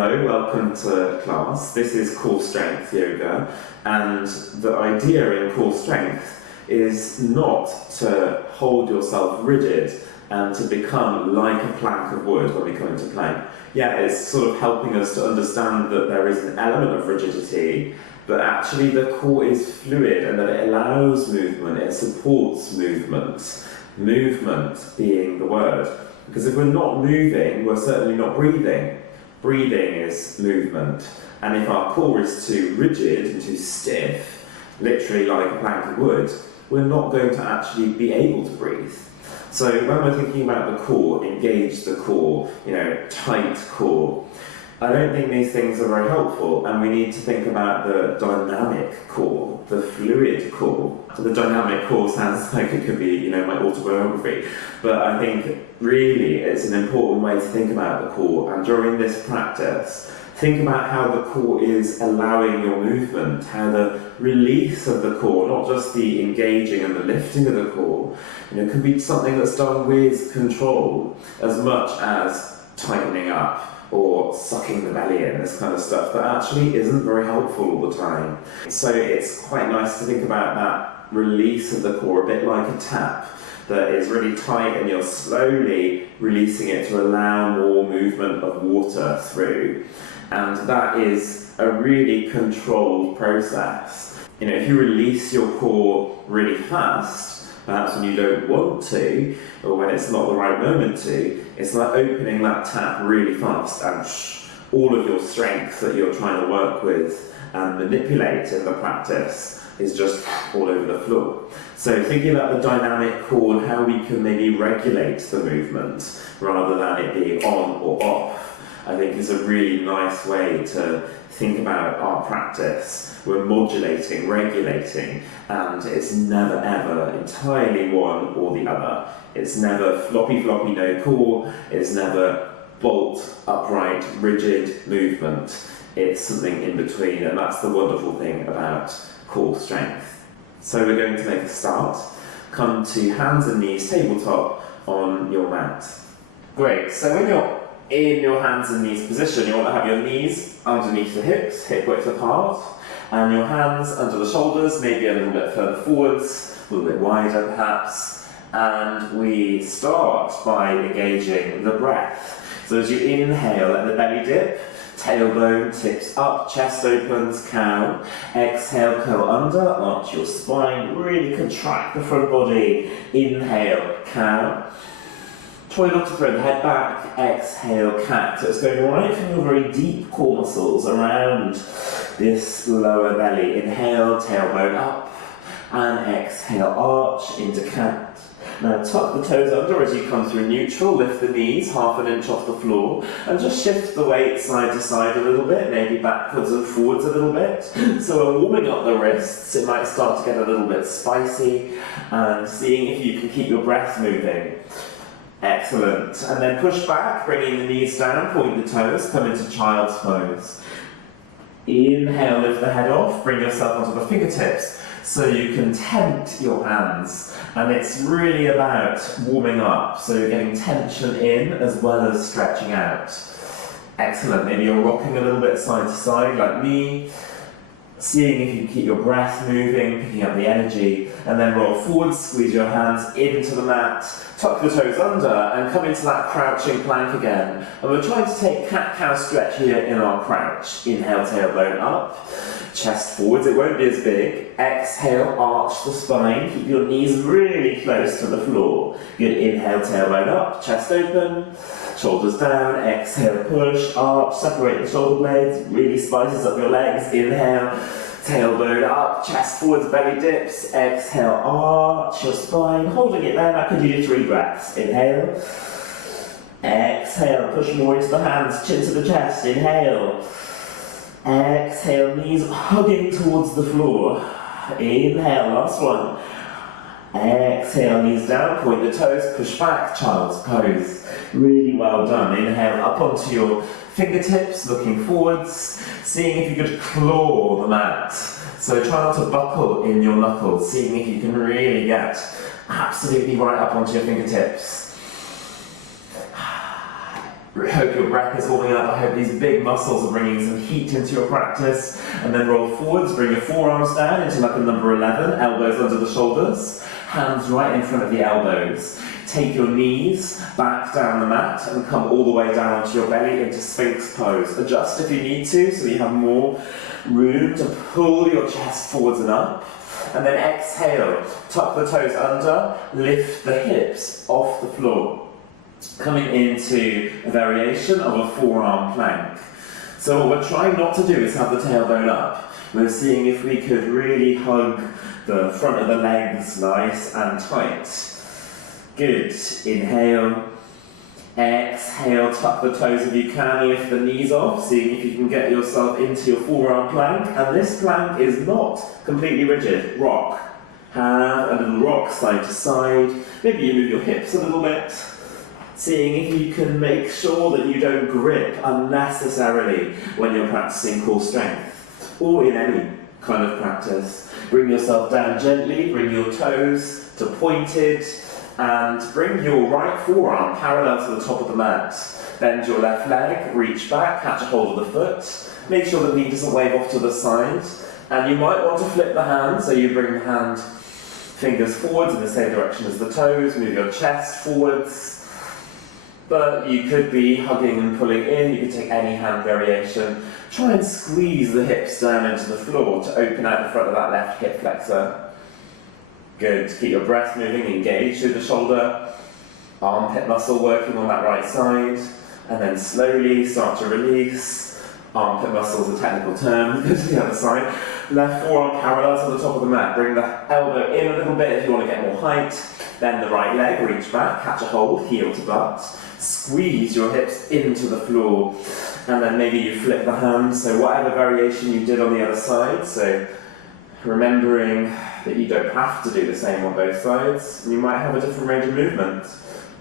Hello, welcome to class. This is core strength yoga, and the idea in core strength is not to hold yourself rigid and to become like a plank of wood when we come into plank. Yeah, it's sort of helping us to understand that there is an element of rigidity, but actually the core is fluid and that it allows movement, it supports movement. Movement being the word. Because if we're not moving, we're certainly not breathing. Breathing is movement. And if our core is too rigid and too stiff, literally like a plank of wood, we're not going to actually be able to breathe. So when we're thinking about the core, engage the core, tight core, I don't think these things are very helpful, and we need to think about the dynamic core, the fluid core. The dynamic core sounds like it could be, my autobiography, but I think really it's an important way to think about the core, and during this practice, think about how the core is allowing your movement, how the release of the core, not just the engaging and the lifting of the core, can be something that's done with control as much as tightening up or sucking the belly in, this kind of stuff that actually isn't very helpful all the time. So it's quite nice to think about that release of the core, a bit like a tap that is really tight and you're slowly releasing it to allow more movement of water through. And that is a really controlled process. If you release your core really fast, perhaps when you don't want to, or when it's not the right moment to, it's like opening that tap really fast and all of your strength that you're trying to work with and manipulate in the practice is just all over the floor. So thinking about the dynamic core and how we can maybe regulate the movement rather than it being on or off, I think is a really nice way to think about our practice. We're modulating, regulating, and it's never ever entirely one or the other. It's never floppy, no core. It's never bolt, upright, rigid movement. It's something in between, and that's the wonderful thing about core strength. So we're going to make a start. Come to hands and knees, tabletop on your mat. Great, so when you're in your hands and knees position, you want to have your knees underneath the hips, hip width apart, and your hands under the shoulders, maybe a little bit further forwards, a little bit wider perhaps, and we start by engaging the breath. So as you inhale, let the belly dip, tailbone tips up, chest opens, cow. Exhale, curl under, arch your spine, really contract the front body. Inhale, cow. Try not to throw the head back, exhale, cat. So it's going right from your very deep core muscles around this lower belly. Inhale, tailbone up, and exhale, arch into cat. Now tuck the toes under as you come through neutral, lift the knees half an inch off the floor, and just shift the weight side to side a little bit, maybe backwards and forwards a little bit. So we're warming up the wrists, it might start to get a little bit spicy, and seeing if you can keep your breath moving. Excellent. And then push back, bringing the knees down, point the toes, come into child's pose. Inhale, lift the head off, bring yourself onto the fingertips so you can tent your hands. And it's really about warming up, so you're getting tension in as well as stretching out. Excellent. Maybe you're rocking a little bit side to side like me. Seeing if you can keep your breath moving, picking up the energy, and then roll forward, squeeze your hands into the mat, tuck the toes under, and come into that crouching plank again. And we're trying to take cat-cow stretch here in our crouch. Inhale, tailbone up, chest forwards, it won't be as big. Exhale, arch the spine, keep your knees really close to the floor. Good, inhale, tailbone up, chest open, shoulders down, exhale, push, arch, separate the shoulder blades, really spices up your legs. Inhale, tailbone up, chest forwards, belly dips, exhale, arch your spine, holding it there. That could do 3 breaths. Inhale, exhale, push more into the hands, chin to the chest. Inhale, exhale, knees hugging towards the floor. Inhale, last one. Exhale, knees down, point the toes, push back, child's pose. Really well done. Inhale, up onto your fingertips, looking forwards, seeing if you could claw the mat. So try not to buckle in your knuckles, seeing if you can really get absolutely right up onto your fingertips. I hope your breath is warming up. I hope these big muscles are bringing some heat into your practice. And then roll forwards, bring your forearms down into like a number 11, elbows under the shoulders, hands right in front of the elbows. Take your knees back down the mat and come all the way down onto your belly into Sphinx pose. Adjust if you need to, so you have more room to pull your chest forwards and up. And then exhale, tuck the toes under, lift the hips off the floor. Coming into a variation of a forearm plank. So what we're trying not to do is have the tailbone up. We're seeing if we could really hug the front of the legs nice and tight. Good. Inhale. Exhale, tuck the toes if you can, lift the knees off, seeing if you can get yourself into your forearm plank. And this plank is not completely rigid. Rock. Have a little rock side to side. Maybe you move your hips a little bit. Seeing if you can make sure that you don't grip unnecessarily when you're practicing core strength, or in any kind of practice. Bring yourself down gently, bring your toes to pointed, and bring your right forearm parallel to the top of the mat. Bend your left leg, reach back, catch a hold of the foot. Make sure the knee doesn't wave off to the side. And you might want to flip the hand, so you bring the hand, fingers forwards in the same direction as the toes, move your chest forwards. But you could be hugging and pulling in, you could take any hand variation. Try and squeeze the hips down into the floor to open out the front of that left hip flexor. Good, keep your breath moving, engage through the shoulder. Armpit muscle working on that right side. And then slowly start to release. Armpit muscle is a technical term, go to the other side. Left forearm parallel to the top of the mat. Bring the elbow in a little bit if you want to get more height. Bend the right leg, reach back, catch a hold, heel to butt. Squeeze your hips into the floor. And then maybe you flip the hands, so whatever variation you did on the other side. So remembering that you don't have to do the same on both sides. You might have a different range of movement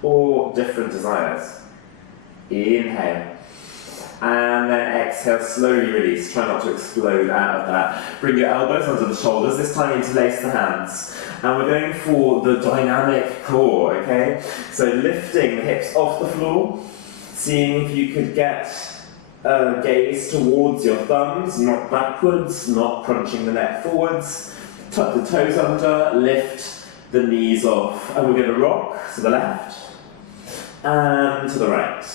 or different desires. Inhale. And then exhale, slowly release. Try not to explode out of that. Bring your elbows under the shoulders. This time interlace the hands. And we're going for the dynamic core, okay? So lifting the hips off the floor. Seeing if you could get a gaze towards your thumbs, not backwards, not crunching the neck forwards. Tuck the toes under, lift the knees off. And we're going to rock to the left and to the right.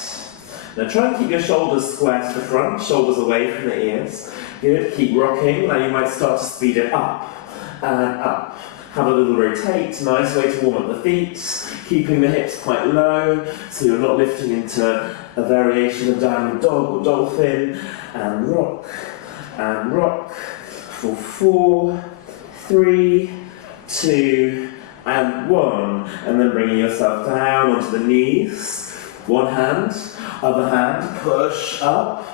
Now try and keep your shoulders square to the front, shoulders away from the ears. Good, keep rocking. Now you might start to speed it up and up. Have a little rotate, nice way to warm up the feet, keeping the hips quite low, so you're not lifting into a variation of downward dog or dolphin. And rock, for 4, 3, 2, and 1. And then bringing yourself down onto the knees. One hand, other hand, push up.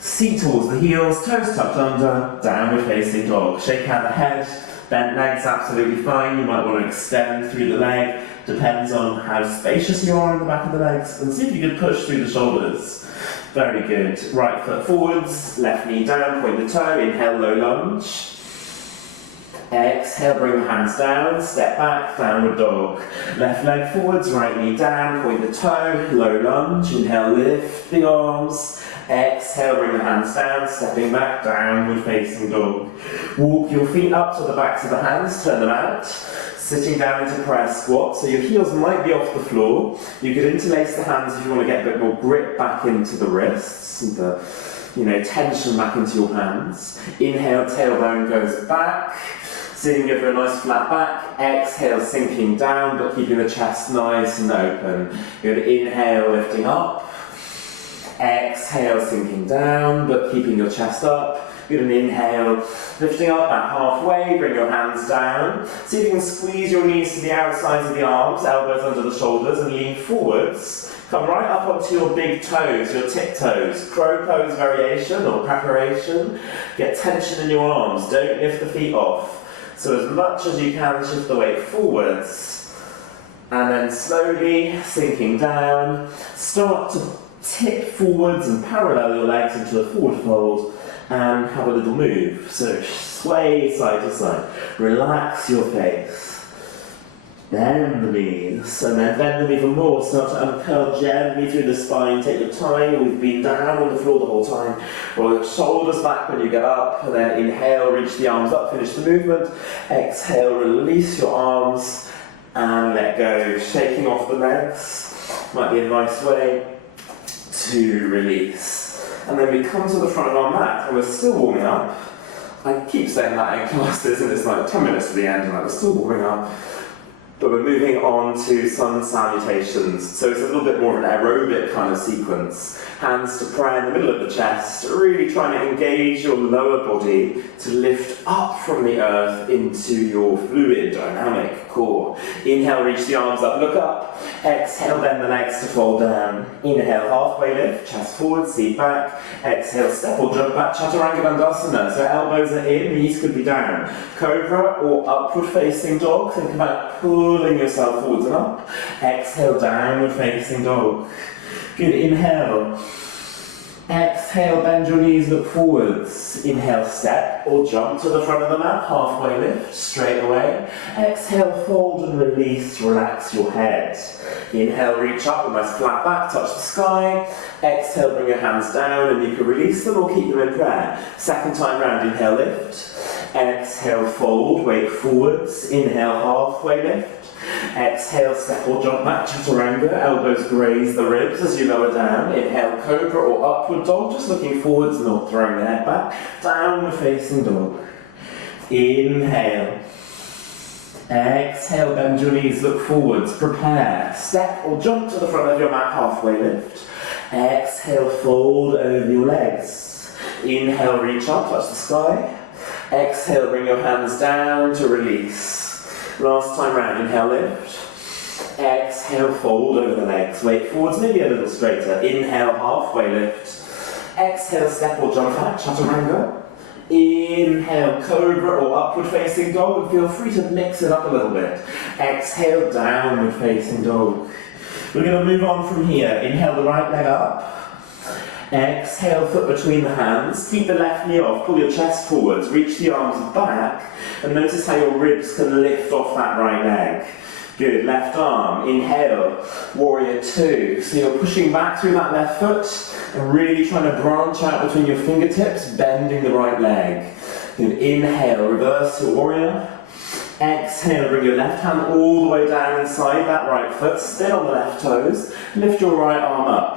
Seat towards the heels, toes tucked under, downward facing dog. Shake out the head, bent legs absolutely fine. You might want to extend through the leg, depends on how spacious you are in the back of the legs. And see if you can push through the shoulders. Very good. Right foot forwards, left knee down, point the toe, inhale, low lunge. Exhale, bring the hands down, step back, downward dog. Left leg forwards, right knee down, point the toe, low lunge. Inhale, lift the arms. Exhale, bring the hands down, stepping back, downward facing dog. Walk your feet up to the backs of the hands, turn them out. Sitting down into prayer squat, so your heels might be off the floor. You could interlace the hands if you want to get a bit more grip back into the wrists, and the tension back into your hands. Inhale, tailbone goes back. Sitting over a nice flat back. Exhale, sinking down, but keeping the chest nice and open. You're going to inhale, lifting up. Exhale, sinking down, but keeping your chest up. You're going to inhale, lifting up about halfway, bring your hands down. See if you can squeeze your knees to the outsides of the arms, elbows under the shoulders, and lean forwards. Come right up onto your big toes, your tip toes. Crow pose variation or preparation. Get tension in your arms, don't lift the feet off. So as much as you can, shift the weight forwards. And then slowly sinking down. Start to tip forwards and parallel your legs into a forward fold. And have a little move. So sway side to side. Relax your face. Bend the knees, and then bend them even more. Start to uncurl gently through the spine. Take your time. We've been down on the floor the whole time. Roll your shoulders back when you get up, and then inhale, reach the arms up, finish the movement. Exhale, release your arms, and let go. Shaking off the legs might be a nice way to release. And then we come to the front of our mat, and we're still warming up. I keep saying that in classes, and it's like 10 minutes to the end, and we're still warming up. But we're moving on to sun salutations. So it's a little bit more of an aerobic kind of sequence. Hands to prayer in the middle of the chest, really trying to engage your lower body to lift up from the earth into your fluid, dynamic core. Inhale, reach the arms up, look up. Exhale, bend the legs to fold down. Inhale, halfway lift, chest forward, seat back. Exhale, step or jump back, chaturanga dandasana. So elbows are in, knees could be down. Cobra or upward facing dog. Think about pulling yourself forwards and up. Exhale, downward facing dog. Good, inhale. Exhale, bend your knees, look forwards. Inhale, step or jump to the front of the mat, halfway lift, straight away. Exhale, fold and release, relax your head. Inhale, reach up, almost flat back, touch the sky. Exhale, bring your hands down, and you can release them or keep them in prayer. Second time round, inhale, lift. Exhale, fold, weight forwards. Inhale, halfway lift. Exhale, step or jump back, chaturanga, elbows graze the ribs as you lower down. Inhale, cobra or upward dog, just looking forwards, not throwing the head back. Downward facing dog. Inhale. Exhale, bend your knees, look forwards, prepare. Step or jump to the front of your mat, halfway lift. Exhale, fold over your legs. Inhale, reach up, touch the sky. Exhale, bring your hands down to release. Last time round, inhale, lift. Exhale, fold over the legs. Weight forwards, maybe a little straighter. Inhale, halfway lift. Exhale, step or jump back, chaturanga. Inhale, cobra or upward facing dog, and feel free to mix it up a little bit. Exhale, downward facing dog. We're going to move on from here. Inhale the right leg up. Exhale, foot between the hands. Keep the left knee off, pull your chest forwards, reach the arms back, and notice how your ribs can lift off that right leg. Good, left arm, inhale, warrior two. So you're pushing back through that left foot, and really trying to branch out between your fingertips, bending the right leg. Good, inhale, reverse your warrior. Exhale, bring your left hand all the way down inside that right foot, still on the left toes, lift your right arm up.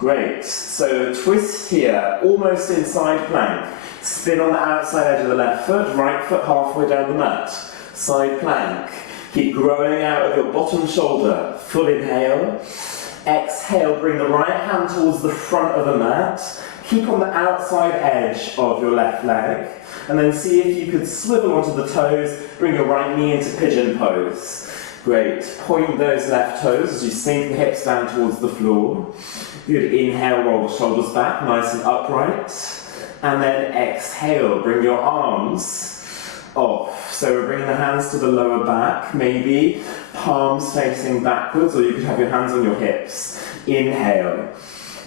Great, so twist here, almost in side plank. Spin on the outside edge of the left foot, right foot halfway down the mat. Side plank. Keep growing out of your bottom shoulder. Full inhale. Exhale, bring the right hand towards the front of the mat. Keep on the outside edge of your left leg. And then see if you could swivel onto the toes, bring your right knee into pigeon pose. Great, point those left toes as you sink the hips down towards the floor. Good, inhale, roll the shoulders back, nice and upright. And then exhale, bring your arms off. So we're bringing the hands to the lower back, maybe palms facing backwards, or you could have your hands on your hips. Inhale.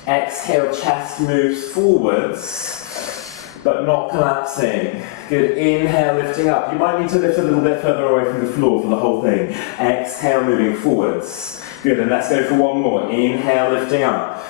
Exhale, chest moves forwards, but not collapsing. Good, inhale, lifting up. You might need to lift a little bit further away from the floor for the whole thing. Exhale, moving forwards. Good, and let's go for one more. Inhale, lifting up.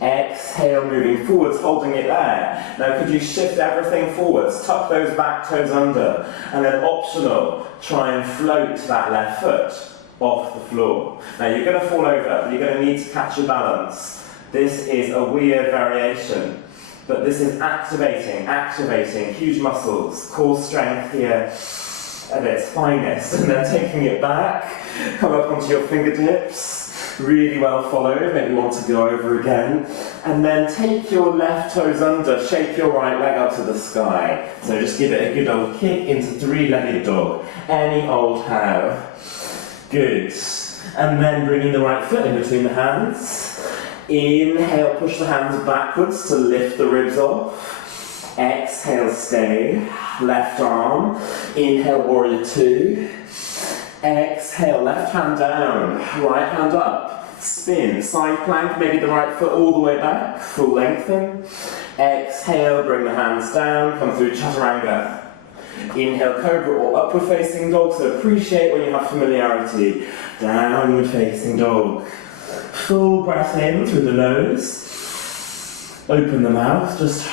Exhale, moving forwards, holding it there. Now could you shift everything forwards, tuck those back toes under, and then optional, try and float that left foot off the floor. Now you're going to fall over, but you're going to need to catch your balance. This is a weird variation, but this is activating huge muscles, core strength here at its finest, and then taking it back, come up onto your fingertips. Really well followed, maybe you want to go over again. And then take your left toes under, shake your right leg up to the sky. So just give it a good old kick into three-legged dog. Any old how. Good. And then bringing the right foot in between the hands. Inhale, push the hands backwards to lift the ribs off. Exhale, stay. Left arm. Inhale, warrior two. Exhale, left hand down, right hand up, spin, side plank, maybe the right foot all the way back, full lengthen. Exhale, bring the hands down, come through chaturanga. Inhale, cobra or upward facing dog. So appreciate when you have familiarity. Downward facing dog. Full breath in through the nose. Open the mouth, just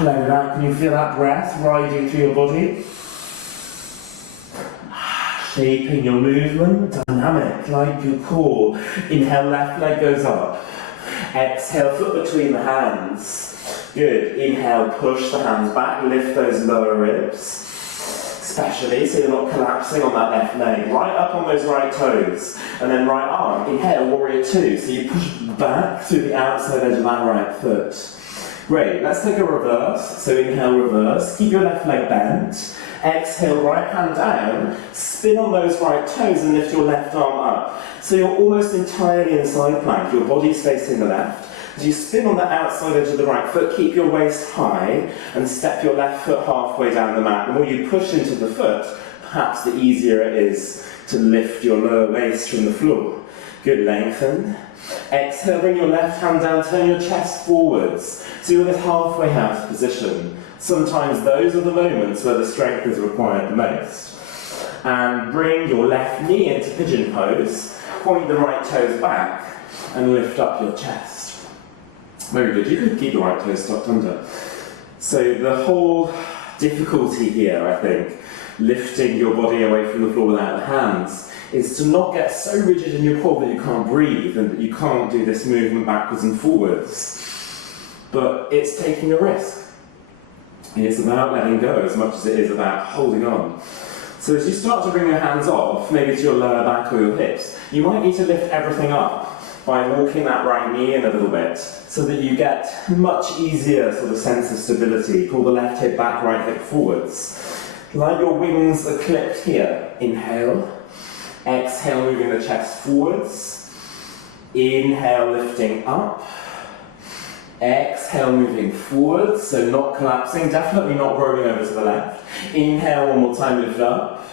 let it out. Can you feel that breath riding through your body? Shaping your movement, dynamic, like your core. Inhale, left leg goes up. Exhale, foot between the hands. Good. Inhale, push the hands back, lift those lower ribs. Especially so you're not collapsing on that left leg. Right up on those right toes. And then right arm. Inhale, warrior two. So you push back through the outside edge of that right foot. Great. Let's take a reverse. So inhale, reverse. Keep your left leg bent. Exhale, right hand down. Spin on those right toes and lift your left arm up. So you're almost entirely in side plank. Your body's facing the left. As you spin on the outside edge of the right foot, keep your waist high and step your left foot halfway down the mat. The more you push into the foot, perhaps the easier it is to lift your lower waist from the floor. Good, lengthen. Exhale, bring your left hand down, turn your chest forwards. So you're in this halfway house position. Sometimes those are the moments where the strength is required the most. And bring your left knee into pigeon pose, point the right toes back, and lift up your chest. Very good. You could keep the right toes tucked under. So the whole difficulty here, I think, lifting your body away from the floor without the hands, is to not get so rigid in your core that you can't breathe and that you can't do this movement backwards and forwards. But it's taking a risk. It's about letting go as much as it is about holding on. So as you start to bring your hands off, maybe to your lower back or your hips, you might need to lift everything up by walking that right knee in a little bit, so that you get much easier sort of sense of stability. Pull the left hip back, right hip forwards. Like your wings are clipped here. Inhale. Exhale, moving the chest forwards. Inhale, lifting up. Exhale, moving forwards, so not collapsing, definitely not rolling over to the left. Inhale, one more time, lift up.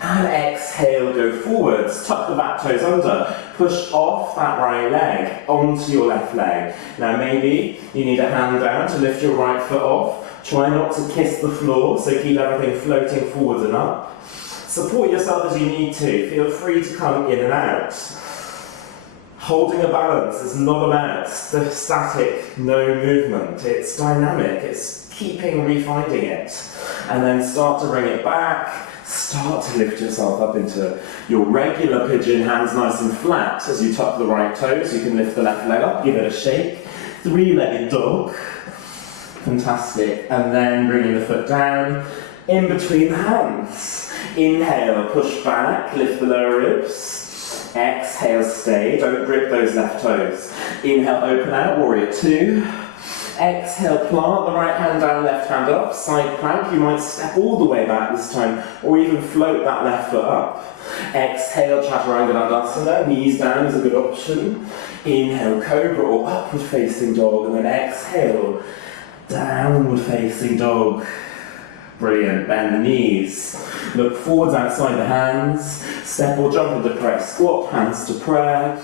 And exhale, go forwards, tuck the back toes under, push off that right leg onto your left leg. Now maybe you need a hand down to lift your right foot off. Try not to kiss the floor, so keep everything floating forwards and up. Support yourself as you need to, feel free to come in and out. Holding a balance is not about the static, no movement. It's dynamic, it's keeping refinding it. And then start to bring it back. Start to lift yourself up into your regular pigeon, hands nice and flat. As you tuck the right toes, you can lift the left leg up, give it a shake. Three-legged dog. Fantastic. And then bringing the foot down, in between the hands. Inhale, push back, lift the lower ribs. Exhale, stay. Don't grip those left toes. Inhale, open out, warrior two. Exhale, plant the right hand down, left hand up, side plank. You might step all the way back this time, or even float that left foot up. Exhale, Chaturanga Dandasana, knees down is a good option. Inhale, cobra or upward facing dog, and then exhale, downward facing dog. Brilliant, bend the knees. Look forwards outside the hands, step or jump into prayer squat, hands to prayer.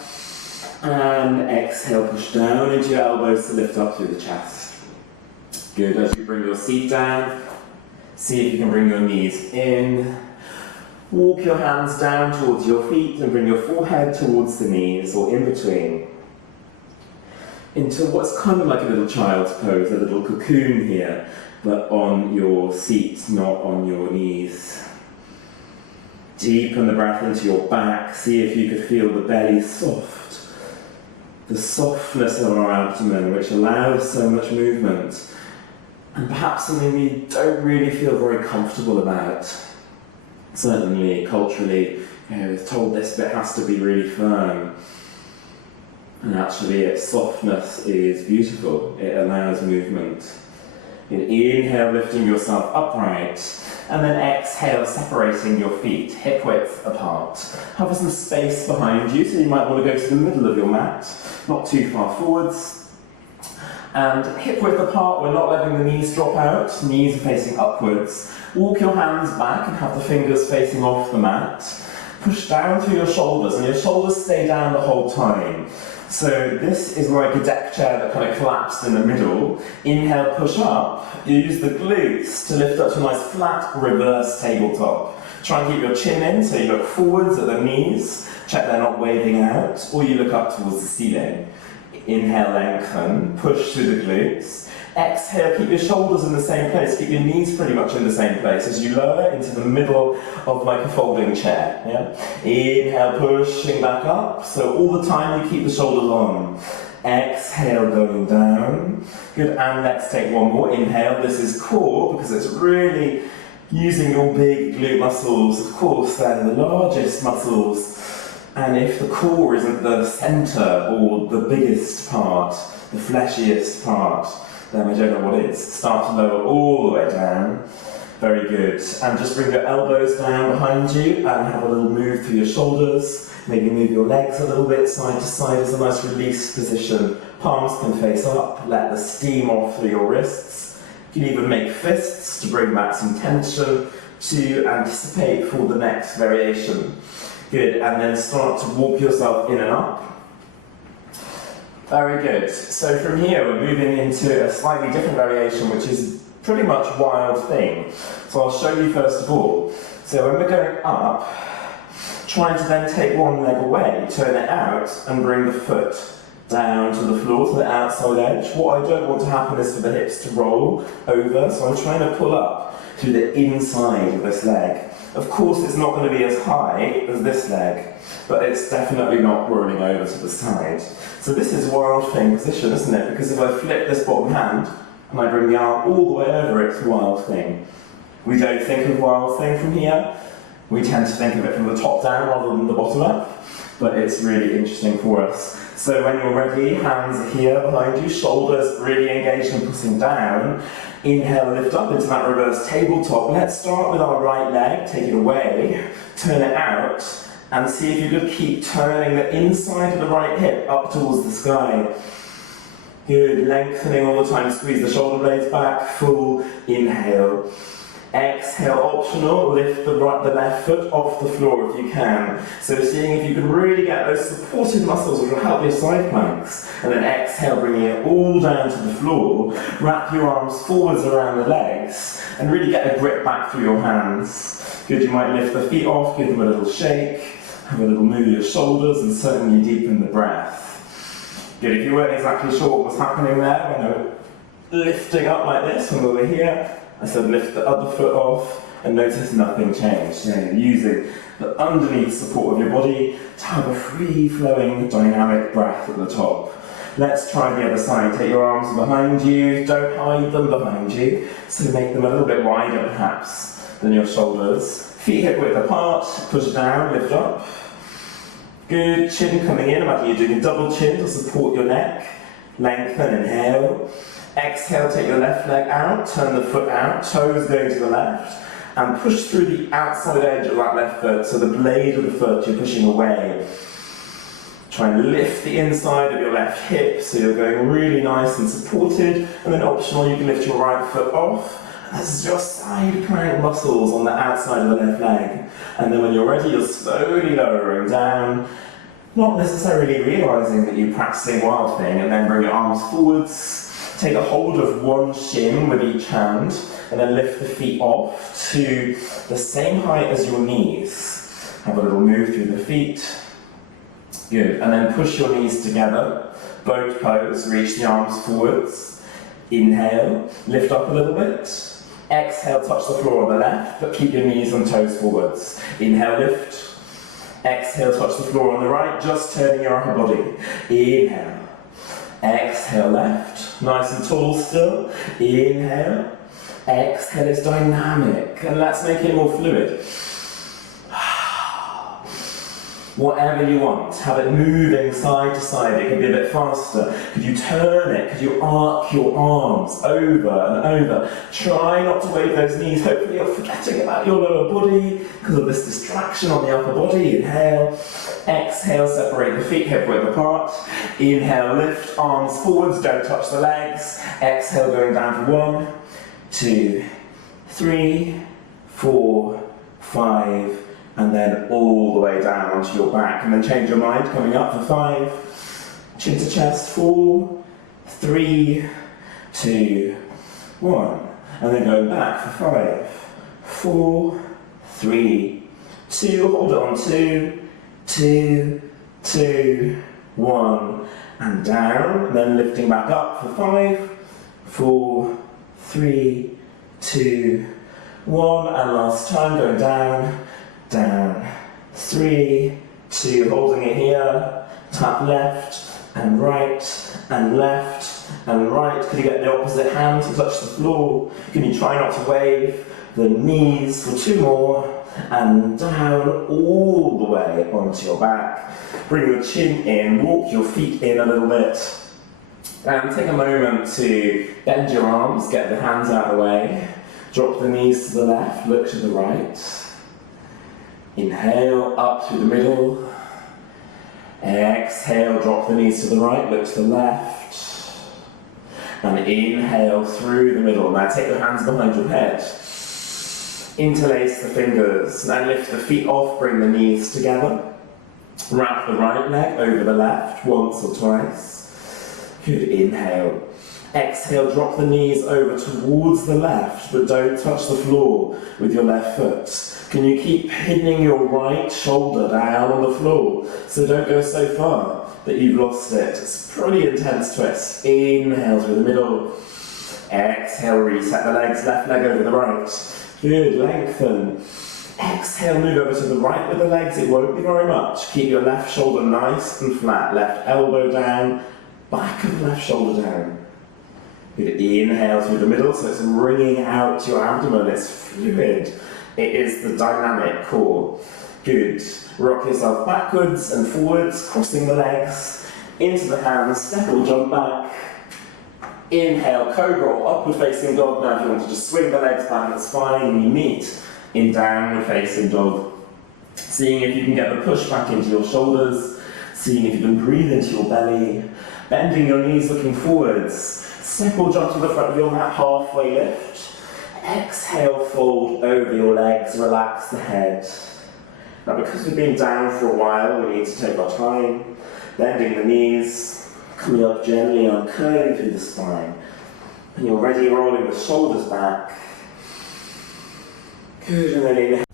And exhale, push down into your elbows to lift up through the chest. Good, as you bring your seat down, see if you can bring your knees in. Walk your hands down towards your feet and bring your forehead towards the knees, or in between. Into what's kind of like a little child's pose, a little cocoon here, but on your seat, not on your knees. Deepen the breath into your back, see if you could feel the belly soft. The softness of our abdomen, which allows so much movement, and perhaps something we don't really feel very comfortable about. Certainly, culturally, we're told this bit has to be really firm, and actually its softness is beautiful. It allows movement. Inhale, lifting yourself upright, and then exhale, separating your feet, hip width apart. Have some space behind you, so you might want to go to the middle of your mat, not too far forwards. And hip width apart, we're not letting the knees drop out, knees are facing upwards. Walk your hands back and have the fingers facing off the mat. Push down through your shoulders, and your shoulders stay down the whole time. So this is like a deck chair that kind of collapsed in the middle. Inhale, push up. You use the glutes to lift up to a nice flat reverse tabletop. Try and keep your chin in, so you look forwards at the knees. Check they're not waving out, or you look up towards the ceiling. Inhale, lengthen, push through the glutes. Exhale, keep your shoulders in the same place, keep your knees pretty much in the same place as you lower into the middle of like a folding chair. Yeah? Inhale, pushing back up, so all the time you keep the shoulders on. Exhale, going down. Good, and let's take one more. Inhale, this is core, because it's really using your big glute muscles. Of course, they're the largest muscles. And if the core isn't the centre or the biggest part, the fleshiest part, then I don't know what is. Start to lower all the way down. Very good. And just bring your elbows down behind you and have a little move through your shoulders. Maybe move your legs a little bit side to side as a nice release position. Palms can face up. Let the steam off through your wrists. You can even make fists to bring back some tension to anticipate for the next variation. Good. And then start to walk yourself in and up. Very good. So from here we're moving into a slightly different variation, which is pretty much wild thing. So I'll show you first of all. So when we're going up, trying to then take one leg away, turn it out and bring the foot down to the floor, to the outside edge. What I don't want to happen is for the hips to roll over, so I'm trying to pull up through the inside of this leg. Of course it's not going to be as high as this leg, but it's definitely not rolling over to the side. So this is wild thing position, isn't it? Because if I flip this bottom hand and I bring the arm all the way over, it's wild thing. We don't think of wild thing from here. We tend to think of it from the top down rather than the bottom up, but it's really interesting for us. So when you're ready, hands are here behind you, shoulders really engaged and pushing down. Inhale, lift up into that reverse tabletop. Let's start with our right leg, take it away, turn it out, and see if you could keep turning the inside of the right hip up towards the sky. Good, lengthening all the time, squeeze the shoulder blades back, full inhale. Exhale, optional, lift the left foot off the floor if you can. So seeing if you can really get those supported muscles which will help your side planks. And then exhale, bringing it all down to the floor. Wrap your arms forwards around the legs and really get a grip back through your hands. Good, you might lift the feet off, give them a little shake, have a little move of your shoulders and certainly deepen the breath. Good, if you weren't exactly sure what was happening there, when we're lifting up like this when we were here, I said lift the other foot off and notice nothing changed. You know, you're using the underneath support of your body to have a free-flowing dynamic breath at the top. Let's try the other side. Take your arms behind you, don't hide them behind you, so make them a little bit wider perhaps than your shoulders. Feet hip width apart, push down, lift up. Good, chin coming in, imagine you're doing a double chin to support your neck. Lengthen, inhale. Exhale, take your left leg out, turn the foot out, toes going to the left, and push through the outside edge of that left foot, so the blade of the foot you're pushing away. Try and lift the inside of your left hip, so you're going really nice and supported, and then optional, you can lift your right foot off. This is your side plank muscles on the outside of the left leg. And then when you're ready, you're slowly lowering down, not necessarily realising that you're practicing wild thing, and then bring your arms forwards. Take a hold of one shin with each hand and then lift the feet off to the same height as your knees. Have a little move through the feet. Good. And then push your knees together. Boat pose. Reach the arms forwards. Inhale. Lift up a little bit. Exhale. Touch the floor on the left, but keep your knees and toes forwards. Inhale. Lift. Exhale. Touch the floor on the right, just turning your upper body. Inhale. Exhale, left, nice and tall still. Inhale, exhale, it's dynamic, and let's make it more fluid. Whatever you want, have it moving side to side. It can be a bit faster. Could you turn it? Could you arc your arms over and over? Try not to wave those knees. Hopefully you're forgetting about your lower body because of this distraction on the upper body. Inhale, exhale, separate the feet hip width apart. Inhale, lift, arms forwards, don't touch the legs. Exhale, going down for 1, 2, 3, 4, 5, and then all the way down onto your back. And then change your mind, coming up for 5, chin to chest, 4, 3, 2, 1. And then going back for 5, 4, 3, 2, hold on, 2, 2, 2, 1, and down, and then lifting back up for 5, 4, 3, 2, 1, and last time, going down, down, 3, 2, holding it here, tap left, and right, and left, and right. Can you get the opposite hand to touch the floor? Can you try not to wave the knees for 2 more, and down all the way onto your back. Bring your chin in, walk your feet in a little bit, and take a moment to bend your arms, get the hands out of the way, drop the knees to the left, look to the right. Inhale, up through the middle. Exhale, drop the knees to the right, look to the left. And inhale through the middle. Now take your hands behind your head. Interlace the fingers. Now lift the feet off, bring the knees together. Wrap the right leg over the left once or twice. Good, inhale. Exhale, drop the knees over towards the left, but don't touch the floor with your left foot. Can you keep pinning your right shoulder down on the floor, so don't go so far that you've lost it. It's a pretty intense twist. Inhale through the middle. Exhale, reset the legs, left leg over the right. Good, lengthen. Exhale, move over to the right with the legs. It won't be very much. Keep your left shoulder nice and flat. Left elbow down, back of left shoulder down. Good, inhale through the middle, so it's wringing out your abdomen. It's fluid. It is the dynamic core. Good. Rock yourself backwards and forwards, crossing the legs, into the hands, step or jump back. Inhale, cobra or upward facing dog. Now if you want to just swing the legs back, that's fine. You meet in downward facing dog. Seeing if you can get the push back into your shoulders, seeing if you can breathe into your belly, bending your knees looking forwards. Step or jump to the front of your mat, halfway lift. Exhale, fold over your legs, relax the head. Now because we've been down for a while, we need to take our time, bending the knees, coming up gently, curling through the spine. When you're ready, rolling the shoulders back. Good, and then inhale.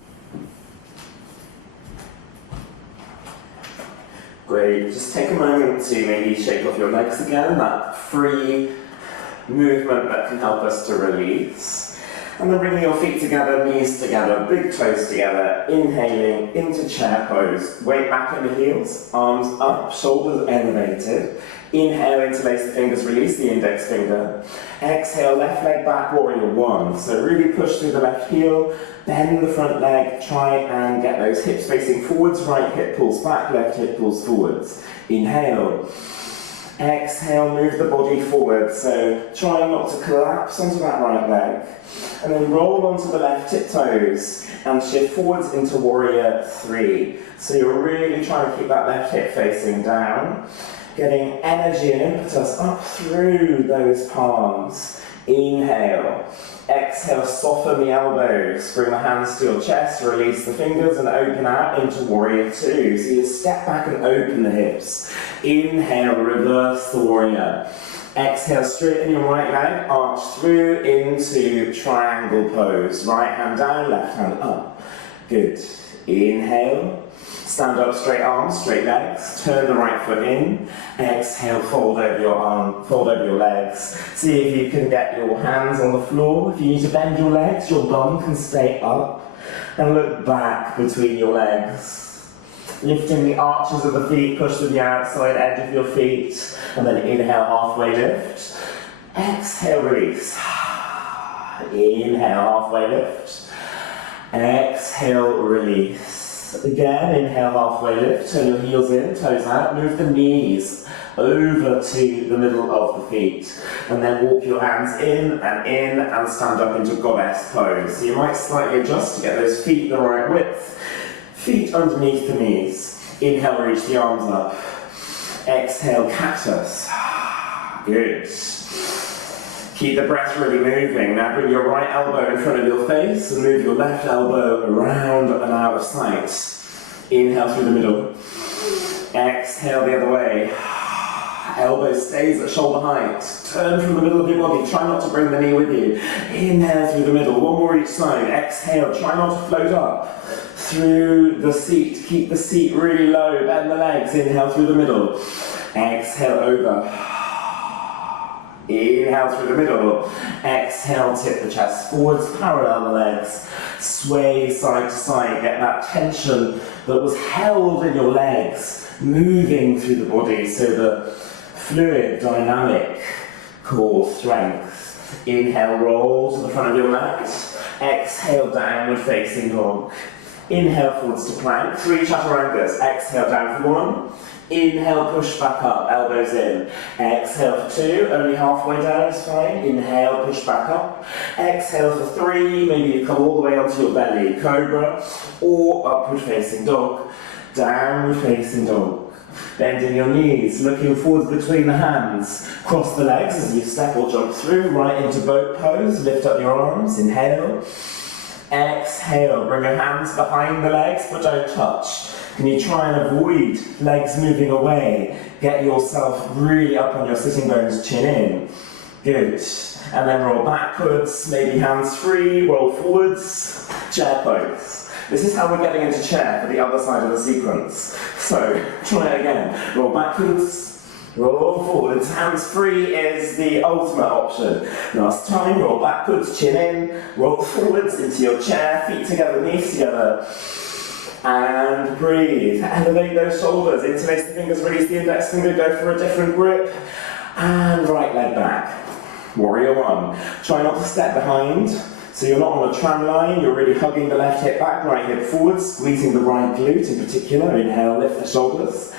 Great, just take a moment to maybe shake off your legs again, that free movement that can help us to release. And then bringing your feet together, knees together, big toes together, inhaling into chair pose. Weight back in the heels, arms up, shoulders elevated. Inhale, interlace the fingers, release the index finger. Exhale, left leg back, warrior 1. So really push through the left heel, bend the front leg, try and get those hips facing forwards, right hip pulls back, left hip pulls forwards. Inhale. Exhale, move the body forward, so try not to collapse onto that right leg. And then roll onto the left tiptoes and shift forwards into warrior 3. So you're really trying to keep that left hip facing down, getting energy and impetus up through those palms. Inhale. Exhale, soften the elbows, bring the hands to your chest, release the fingers and open out into warrior 2. So you step back and open the hips. Inhale, reverse the warrior. Exhale, straighten your right leg, arch through into triangle pose. Right hand down, left hand up. Good. Inhale. Stand up, straight arms, straight legs. Turn the right foot in. Exhale, fold over your arm, fold over your legs. See if you can get your hands on the floor. If you need to bend your legs, your bum can stay up. And look back between your legs. Lifting the arches of the feet, push to the outside edge of your feet. And then inhale, halfway lift. Exhale, release. Inhale, halfway lift. Exhale, release. Again, inhale, halfway lift, turn your heels in, toes out, move the knees over to the middle of the feet. And then walk your hands in and stand up into goddess pose. So you might slightly adjust to get those feet the right width. Feet underneath the knees. Inhale, reach the arms up. Exhale, cactus. Good. Keep the breath really moving. Now bring your right elbow in front of your face and move your left elbow around and out of sight. Inhale through the middle. Exhale the other way. Elbow stays at shoulder height. Turn from the middle of your body. Try not to bring the knee with you. Inhale through the middle. One more each side. Exhale. Try not to float up through the seat. Keep the seat really low. Bend the legs. Inhale through the middle. Exhale over. Inhale through the middle. Exhale, tip the chest forwards, parallel the legs. Sway side to side. Get that tension that was held in your legs moving through the body, so the fluid, dynamic core strength. Inhale, roll to the front of your mat. Exhale, downward facing dog. Inhale, forwards to plank. 3 chaturangas. Exhale, down for 1. Inhale, push back up, elbows in. Exhale for 2, only halfway down is fine. Inhale, push back up. Exhale for 3, maybe you come all the way onto your belly. Cobra or upward facing dog. Downward facing dog. Bending your knees, looking forwards between the hands. Cross the legs as you step or jump through, right into boat pose. Lift up your arms, inhale. Exhale, bring your hands behind the legs but don't touch. Can you try and avoid legs moving away? Get yourself really up on your sitting bones, chin in. Good. And then roll backwards, maybe hands free, roll forwards, chair pose. This is how we're getting into chair for the other side of the sequence. So, try it again. Roll backwards, roll forwards. Hands free is the ultimate option. Last time, roll backwards, chin in, roll forwards into your chair, feet together, knees together. And breathe. Elevate those shoulders, interlace the fingers, release the index finger, go for a different grip. And right leg back. Warrior 1. Try not to step behind. So you're not on a tram line, you're really hugging the left hip back, right hip forward, squeezing the right glute in particular. Inhale, lift the shoulders.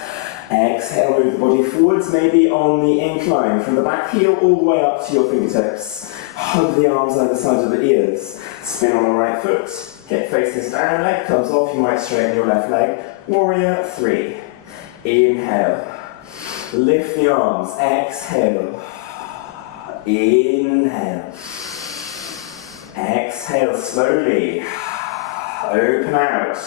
Exhale, move the body forwards, maybe on the incline, from the back heel all the way up to your fingertips. Hug the arms either side of the ears. Spin on the right foot, hip faces down, leg comes off, you might straighten your left leg. Warrior 3. Inhale. Lift the arms, exhale. Inhale. Exhale slowly, open out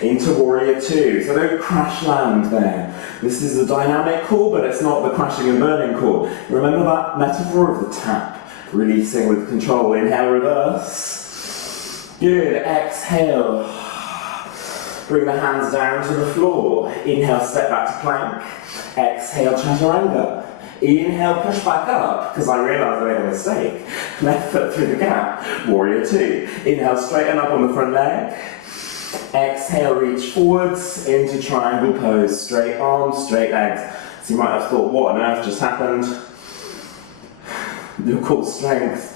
into Warrior 2. So don't crash land there. This is a dynamic core, but it's not the crashing and burning core. Remember that metaphor of the tap, releasing with control. Inhale, reverse. Good, exhale. Bring the hands down to the floor. Inhale, step back to plank. Exhale, chaturanga. Inhale, push back up, because I realised I made a mistake. Left foot through the gap. Warrior 2. Inhale, straighten up on the front leg. Exhale, reach forwards into triangle pose. Straight arms, straight legs. So you might have thought, what on earth just happened? Your core strength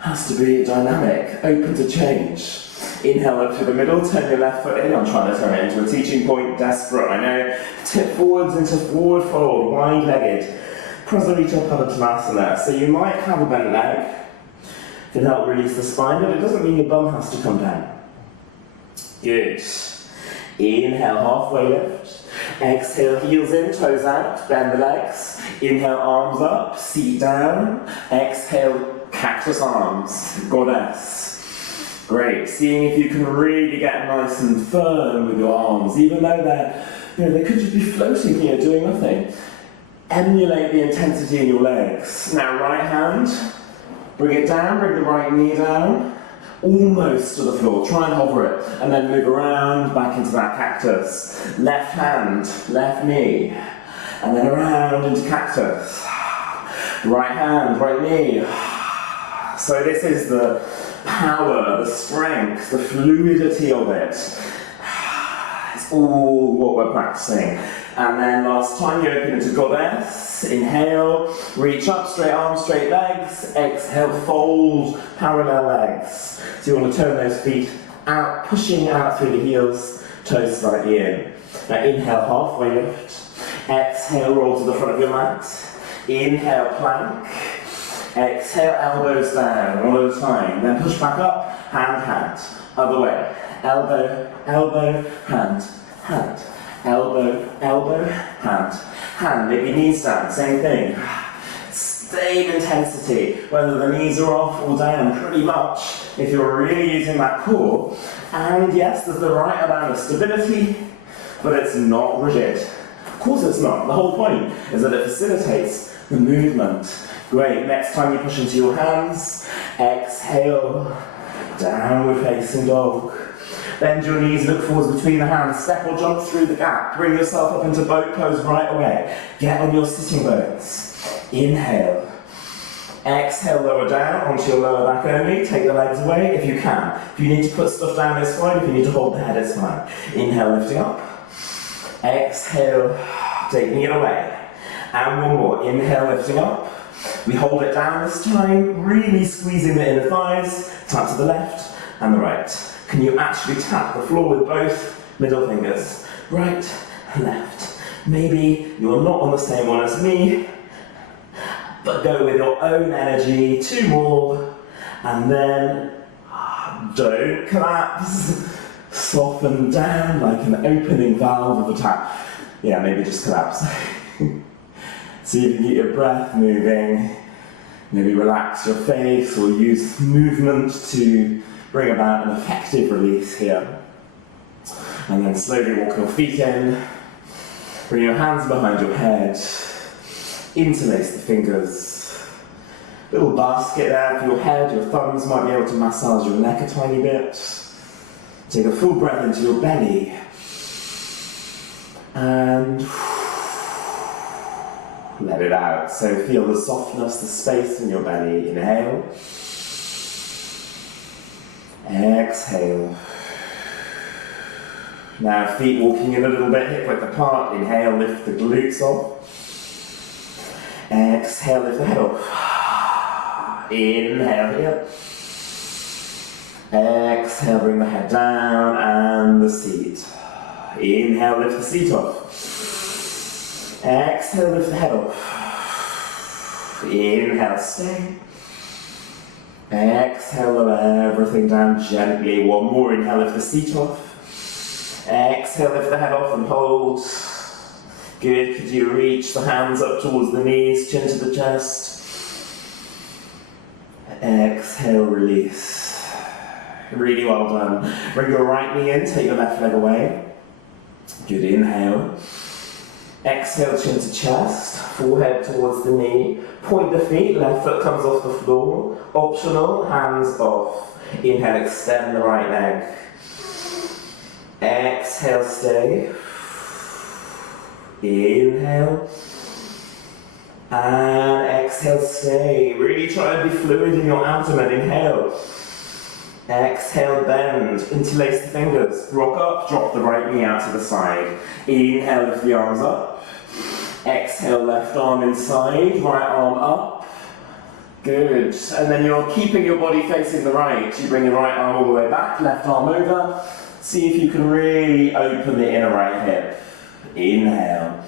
has to be dynamic, open to change. Inhale up through the middle, turn your left foot in. I'm trying to turn it into a teaching point, desperate, I know. Tip forwards into forward fold, wide-legged. Prasarita Padottanasana. So you might have a bent leg, can help release the spine, but it doesn't mean your bum has to come down. Good. Inhale, halfway lift. Exhale, heels in, toes out, bend the legs. Inhale, arms up, seat down. Exhale, cactus arms, goddess. Great. Seeing if you can really get nice and firm with your arms, even though they could just be floating here, doing nothing. Emulate the intensity in your legs. Now right hand, bring it down, bring the right knee down, almost to the floor. Try and hover it, and then move around back into that cactus. Left hand, left knee, and then around into cactus. Right hand, right knee. So this is the power, the strength, the fluidity of it. It's all what we're practicing. And then last time you open into goddess. Inhale, reach up, straight arms, straight legs. Exhale, fold, parallel legs. So you want to turn those feet out, pushing out through the heels, toes slightly in. Now inhale, halfway lift. Exhale, roll to the front of your mat. Inhale, plank. Exhale, elbows down, one at a time. Then push back up, hand, hand. Other way. Elbow, elbow, hand, hand. Elbow, elbow, hand, hand. Maybe knees down, same thing. Same intensity, whether the knees are off or down, pretty much, if you're really using that core. And yes, there's the right amount of stability, but it's not rigid. course it's not. The whole point is that it facilitates the movement. Great, next time you push into your hands, exhale, downward facing dog. Bend your knees, look forwards between the hands, step or jump through the gap. Bring yourself up into boat pose right away. Get on your sitting bones. Inhale. Exhale, lower down onto your lower back only. Take the legs away if you can. If you need to put stuff down, it's fine. If you need to hold the head, it's fine. Inhale, lifting up. Exhale, taking it away. And one more. Inhale, lifting up. We hold it down this time, really squeezing the inner thighs. Tap to the left and the right. Can you actually tap the floor with both middle fingers? Right and left. Maybe you're not on the same one as me, but go with your own energy. 2 more, and then don't collapse. Soften down like an opening valve of a tap. Yeah, maybe just collapse. See if you can get your breath moving. Maybe relax your face or use movement to bring about an effective release here. And then slowly walk your feet in. Bring your hands behind your head. Interlace the fingers. Little basket there for your head. Your thumbs might be able to massage your neck a tiny bit. Take a full breath into your belly. And let it out. So feel the softness, the space in your belly. Inhale. Exhale. Now feet walking in a little bit, hip width apart. Inhale, lift the glutes off. Exhale, lift the head off. Inhale here. Exhale, bring the head down and the seat. Inhale, lift the seat off. Exhale, lift the head off. Inhale, stay. Exhale, lower everything down gently. One more. Inhale, lift the seat off. Exhale, lift the head off and hold. Good. Could you reach the hands up towards the knees, chin to the chest? Exhale, release. Really well done. Bring your right knee in, take your left leg away. Good. Inhale. Exhale, chin to chest, forehead towards the knee. Point the feet, left foot comes off the floor. Optional, hands off. Inhale, extend the right leg. Exhale, stay. Inhale. And exhale, stay. Really try and be fluid in your abdomen. Inhale. Exhale, bend. Interlace the fingers. Rock up, drop the right knee out to the side. Inhale, lift the arms up. Exhale, left arm inside, right arm up. Good. And then you're keeping your body facing the right. You bring your right arm all the way back, left arm over. See if you can really open the inner right hip. Inhale.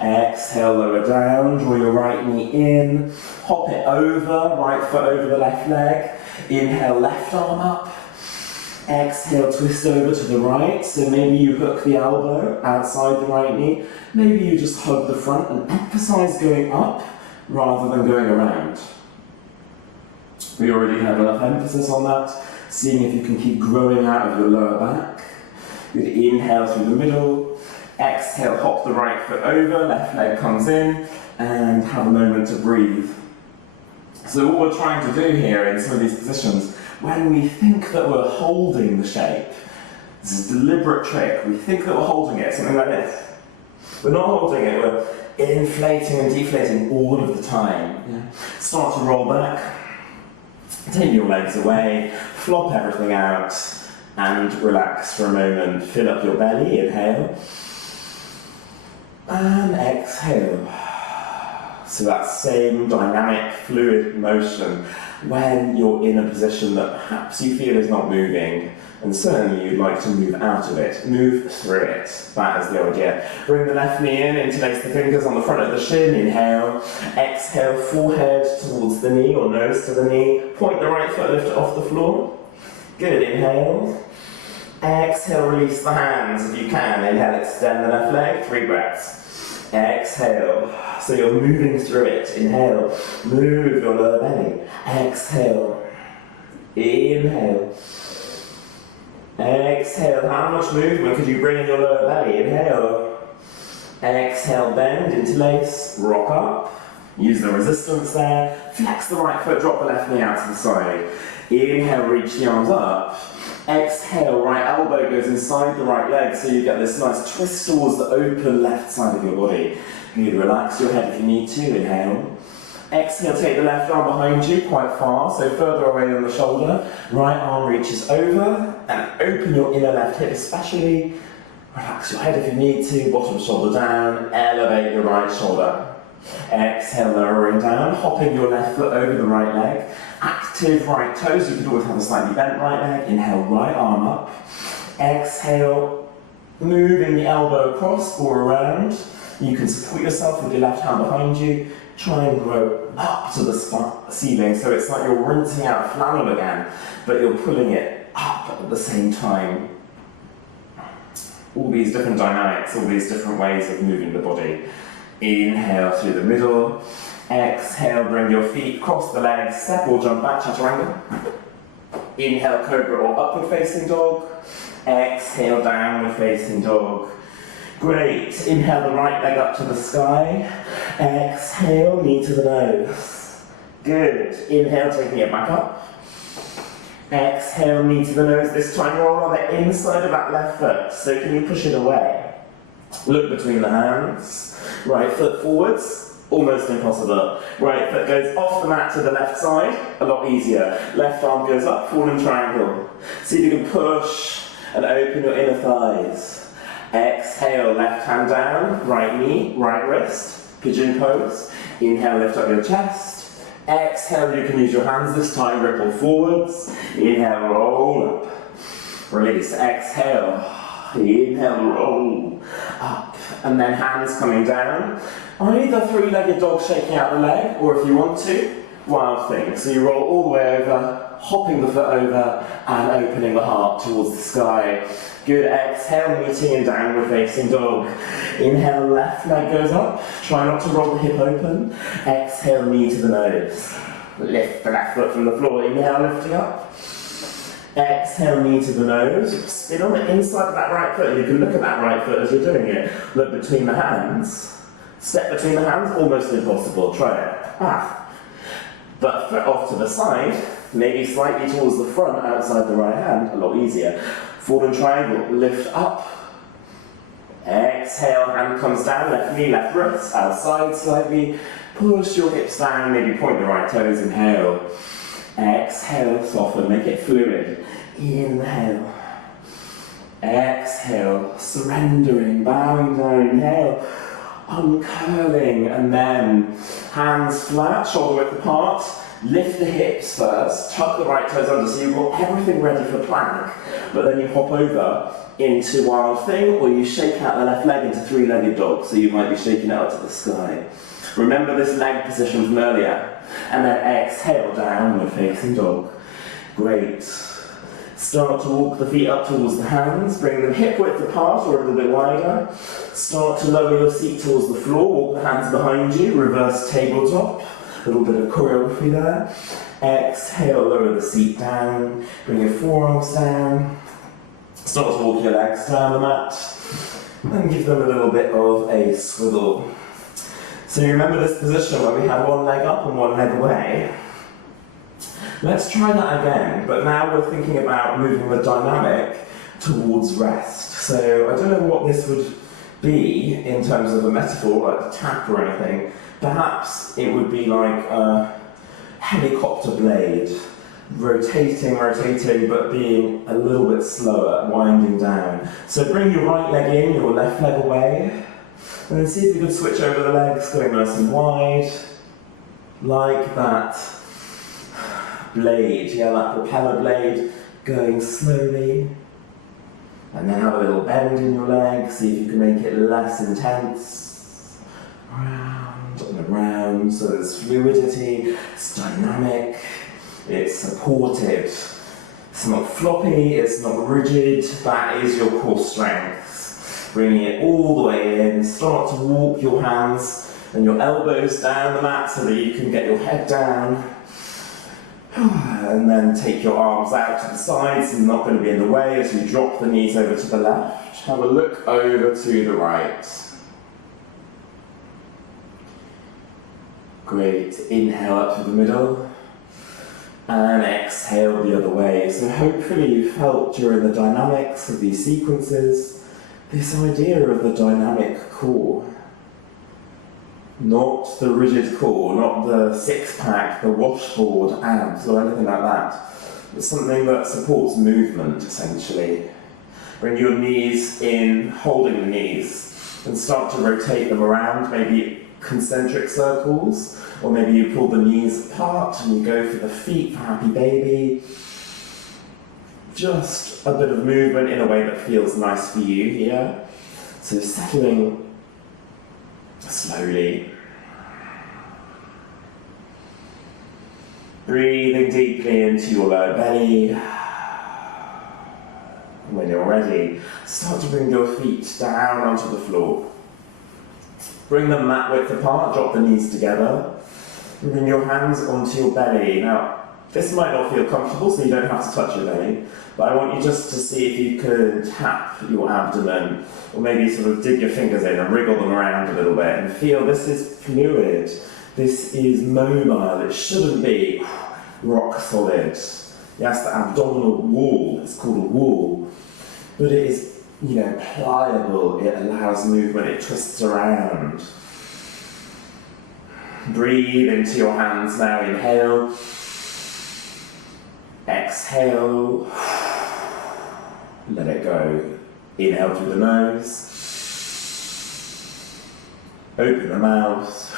Exhale, lower down, draw your right knee in. Hop it over, right foot over the left leg. Inhale, left arm up. Exhale, twist over to the right. So maybe you hook the elbow outside the right knee. Maybe you just hug the front and emphasize going up rather than going around. We already have enough emphasis on that. Seeing if you can keep growing out of your lower back. Good. Inhale through the middle. Exhale, hop the right foot over, left leg comes in, and have a moment to breathe. So what we're trying to do here in some of these positions, when we think that we're holding the shape, this is a deliberate trick, we think that we're holding it, something like this. We're not holding it, we're inflating and deflating all of the time. Yeah. Start to roll back, take your legs away, flop everything out, and relax for a moment. Fill up your belly, inhale, and exhale. So that same dynamic, fluid motion when you're in a position that perhaps you feel is not moving, and certainly you'd like to move out of it, move through it. That is the idea. Bring the left knee in, interlace the fingers on the front of the shin, inhale. Exhale, forehead towards the knee or nose to the knee. Point the right foot, lift it off the floor. Good, inhale. Exhale, release the hands if you can. Inhale, extend the left leg, 3 breaths. Exhale, so you're moving through it. Inhale, move your lower belly. Exhale, inhale. Exhale, how much movement could you bring in your lower belly? Inhale. Exhale, bend, interlace, rock up. Use the resistance there. Flex the right foot, drop the left knee out to the side. Inhale, reach the arms up. Exhale, right elbow goes inside the right leg, so you get this nice twist towards the open left side of your body. Good, relax your head if you need to, inhale. Exhale, take the left arm behind you, quite far, so further away than the shoulder. Right arm reaches over, and open your inner left hip especially. Relax your head if you need to, bottom shoulder down, elevate your right shoulder. Exhale, lowering down, hopping your left foot over the right leg. Active right toes, you could always have a slightly bent right leg. Inhale, right arm up. Exhale, moving the elbow across or around. You can support yourself with your left hand behind you. Try and grow up to the ceiling, so it's like you're rinsing out flannel again, but you're pulling it up at the same time. All these different dynamics, all these different ways of moving the body. Inhale through the middle. Exhale, bring your feet across the legs, step or jump back, chaturanga. Inhale, cobra or upward facing dog. Exhale, downward facing dog. Great. Inhale the right leg up to the sky. Exhale, knee to the nose. Good. Inhale, taking it back up. Exhale, knee to the nose. This time roll on the inside of that left foot. So can you push it away? Look between the hands. Right foot forwards. Almost impossible. Right foot goes off the mat to the left side. A lot easier. Left arm goes up, fallen triangle. See if you can push and open your inner thighs. Exhale, left hand down, right knee, right wrist, pigeon pose. Inhale, lift up your chest. Exhale, you can use your hands this time, ripple forwards. Inhale, roll up. Release, exhale. Inhale, roll up. And then hands coming down. Either three-legged dog shaking out the leg, or if you want to, wild thing. So you roll all the way over, hopping the foot over, and opening the heart towards the sky. Good, exhale, meeting in downward facing dog. Inhale, left leg goes up. Try not to roll the hip open. Exhale, knee to the nose. Lift the left foot from the floor. Inhale, lifting up. Exhale, knee to the nose. Spin on the inside of that right foot. You can look at that right foot as you're doing it. Look between the hands. Step between the hands, almost impossible. Try it. But foot off to the side, maybe slightly towards the front outside the right hand, a lot easier. Fallen triangle, lift up. Exhale, hand comes down, left knee, left wrist, outside slightly. Push your hips down, maybe point the right toes, inhale. Exhale, soften, make it fluid. Inhale. Exhale, surrendering, bowing down, inhale. Uncurling, and then hands flat, shoulder width apart. Lift the hips first, tuck the right toes under, so you've got everything ready for plank, but then you hop over into wild thing, or you shake out the left leg into three-legged dog, so you might be shaking it out to the sky. Remember this leg position from earlier, and then exhale, downward facing dog. Great. Start to walk the feet up towards the hands, bring them hip width apart or a little bit wider. Start to lower your seat towards the floor, walk the hands behind you, reverse tabletop. A little bit of choreography there. Exhale, lower the seat down, bring your forearms down. Start to walk your legs down the mat, and give them a little bit of a swivel. So you remember this position where we had one leg up and one leg away? Let's try that again, but now we're thinking about moving the dynamic towards rest. So I don't know what this would be in terms of a metaphor, like a tap or anything. Perhaps it would be like a helicopter blade, rotating, but being a little bit slower, winding down. So bring your right leg in, your left leg away, and then see if you can switch over the legs, going nice and wide, like that blade, that propeller blade, going slowly. And then have a little bend in your leg, see if you can make it less intense. Round and around, so there's fluidity, it's dynamic, it's supported. It's not floppy, it's not rigid, that is your core strength. Bringing it all the way in, start to walk your hands and your elbows down the mat so that you can get your head down. And then take your arms out to the sides, and not going to be in the way as you drop the knees over to the left. Have a look over to the right. Great. Inhale up through the middle. And exhale the other way. So hopefully you felt during the dynamics of these sequences this idea of the dynamic core. Not the rigid core, not the six-pack, the washboard abs or anything like that. It's something that supports movement, essentially. Bring your knees in, holding the knees, and start to rotate them around, maybe concentric circles, or maybe you pull the knees apart and you go for the feet for happy baby. Just a bit of movement in a way that feels nice for you here. So settling slowly. Breathing deeply into your lower belly. When you're ready, start to bring your feet down onto the floor. Bring them mat width apart, drop the knees together. And bring your hands onto your belly. Now, this might not feel comfortable, so you don't have to touch your belly, but I want you just to see if you can tap your abdomen, or maybe sort of dig your fingers in and wriggle them around a little bit, and feel this is fluid, this is mobile, it shouldn't be rock solid. Yes, the abdominal wall is called a wall, but it is, pliable, it allows movement, it twists around. Breathe into your hands now, inhale. Exhale. Let it go. Inhale through the nose. Open the mouth.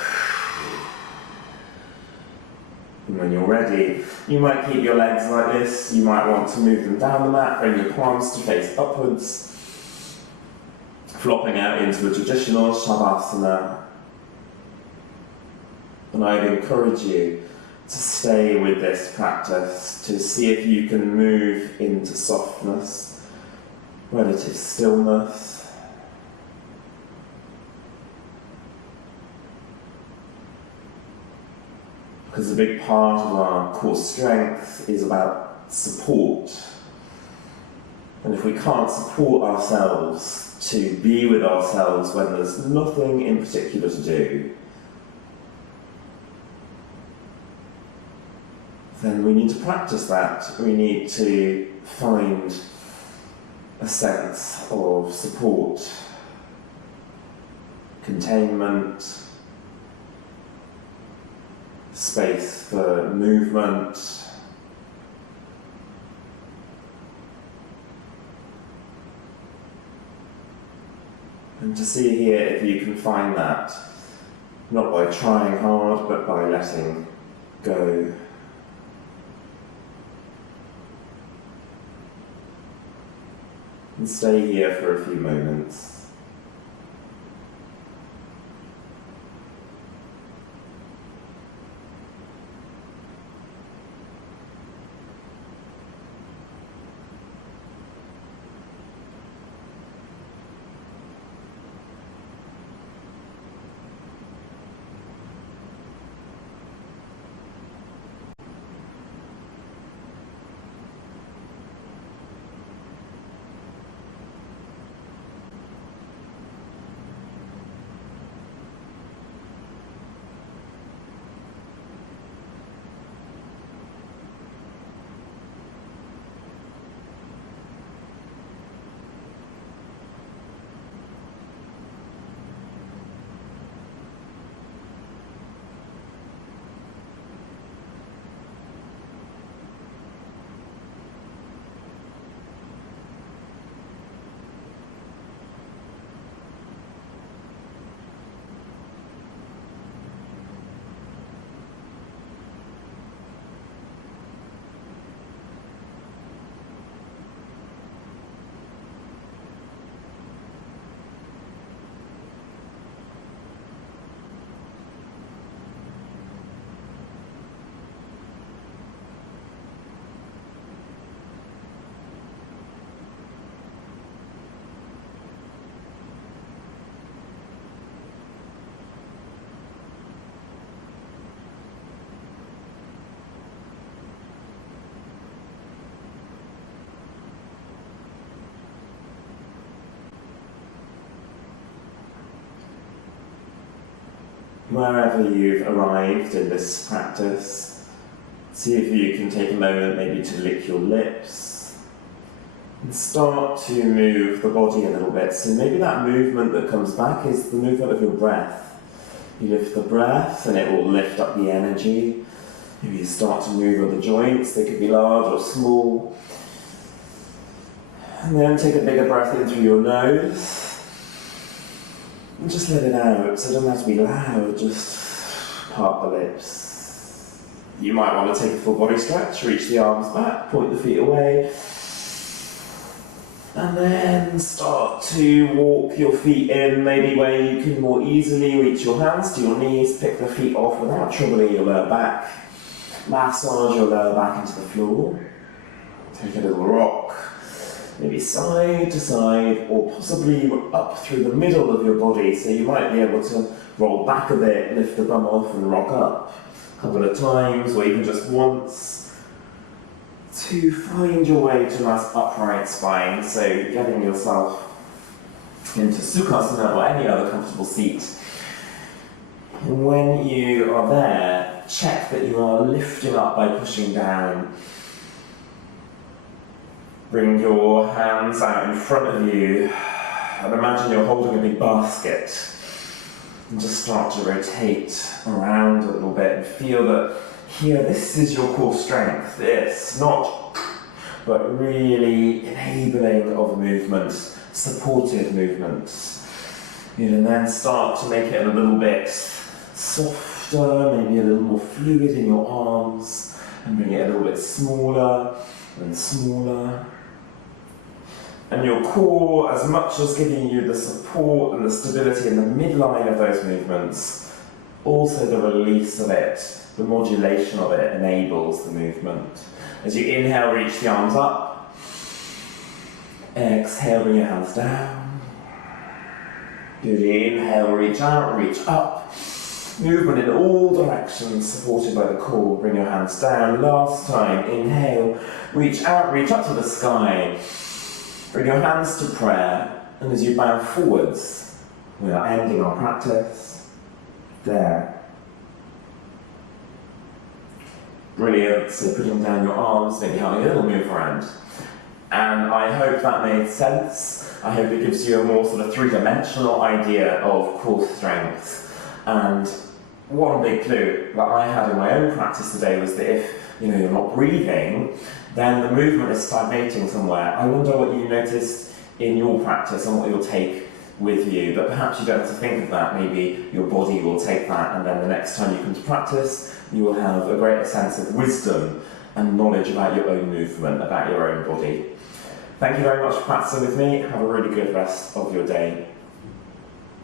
And when you're ready, you might keep your legs like this. You might want to move them down the mat, bring your palms to face upwards. Flopping out into a traditional Shavasana. And I'd encourage you to stay with this practice, to see if you can move into softness, relative stillness. Because a big part of our core strength is about support. And if we can't support ourselves to be with ourselves when there's nothing in particular to do, then we need to practice that. We need to find a sense of support, containment, space for movement. And to see here if you can find that, not by trying hard, but by letting go. And stay here for a few moments. wherever you've arrived in this practice, see if you can take a moment maybe to lick your lips and start to move the body a little bit. So maybe that movement that comes back is the movement of your breath. You lift the breath and it will lift up the energy. Maybe you start to move other joints, they could be large or small. And then take a bigger breath in through your nose. And just let it out, so it doesn't have to be loud, just part the lips. You might want to take a full body stretch, reach the arms back, point the feet away. And then start to walk your feet in, maybe where you can more easily reach your hands to your knees, pick the feet off without troubling your lower back. Massage your lower back into the floor. Take a little rock. Maybe side to side, or possibly up through the middle of your body, so you might be able to roll back a bit, lift the bum off and rock up a couple of times, or even just once, to find your way to a nice upright spine, so getting yourself into Sukhasana or any other comfortable seat. And when you are there, check that you are lifting up by pushing down. Bring your hands out in front of you and imagine you're holding a big basket. And just start to rotate around a little bit and feel that here, this is your core strength. This, not, but really enabling of movement, supported movement. And then start to make it a little bit softer, maybe a little more fluid in your arms, and bring it a little bit smaller and smaller. And your core, as much as giving you the support and the stability in the midline of those movements, also the release of it, the modulation of it enables the movement. As you inhale, reach the arms up. Exhale, bring your hands down. Good, inhale, reach out, reach up. Movement in all directions, supported by the core. Bring your hands down. Last time, inhale, reach out, reach up to the sky. Bring your hands to prayer, and as you bow forwards, we are ending our practice there. Brilliant, so putting down your arms, maybe having a little move around. And I hope that made sense. I hope it gives you a more sort of three-dimensional idea of core strength. And one big clue that I had in my own practice today was that if you're not breathing, then the movement is stagnating somewhere. I wonder what you noticed in your practice and what you'll take with you, but perhaps you don't have to think of that. Maybe your body will take that, and then the next time you come to practice, you will have a greater sense of wisdom and knowledge about your own movement, about your own body. Thank you very much for practicing with me. Have a really good rest of your day.